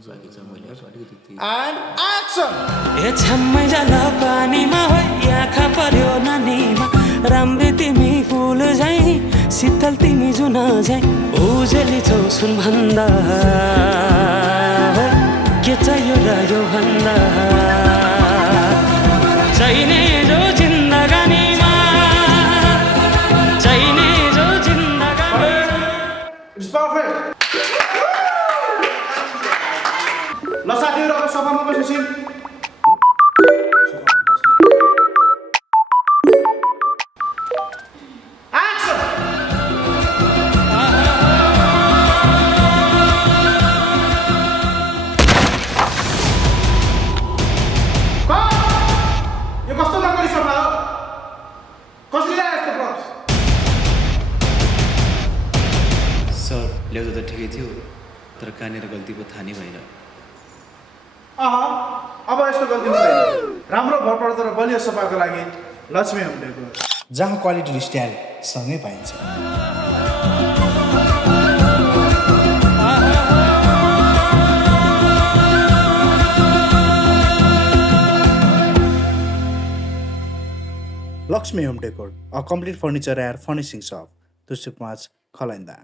And action! ए छम्मै जाला पानीमा हो आँखा पर्यो नानीमा राम्री तिमी फुल झैँ शीतल तिमी जुन झैँ उजेली छौ सुन भन्दा के चाहियो र यो भन्दा चाहिने जो जिन्दगानीमा चाहिने जो जिन्दगानी It's perfect! ल साथीहरु अब सफामा बसेपछि Action! यो कस्तो नगरी सफा हो कसले ल्यायो यस्तो प्रप्स सर ल्याउँदा त ठिकै थियो तर कहाँनिर गल्ती पो थाहा नै भएन अब यस्तो गल्ती हुँदैन राम्रो भरपर्दो र बलियो सफाको लागि लक्ष्मी होम डेकोर जहाँ क्वालिटी र स्टाइल सँगै पाइन्छ Lakshmi home decor a complete furniture and furnishing शप तुसुक 5 खलैन्दा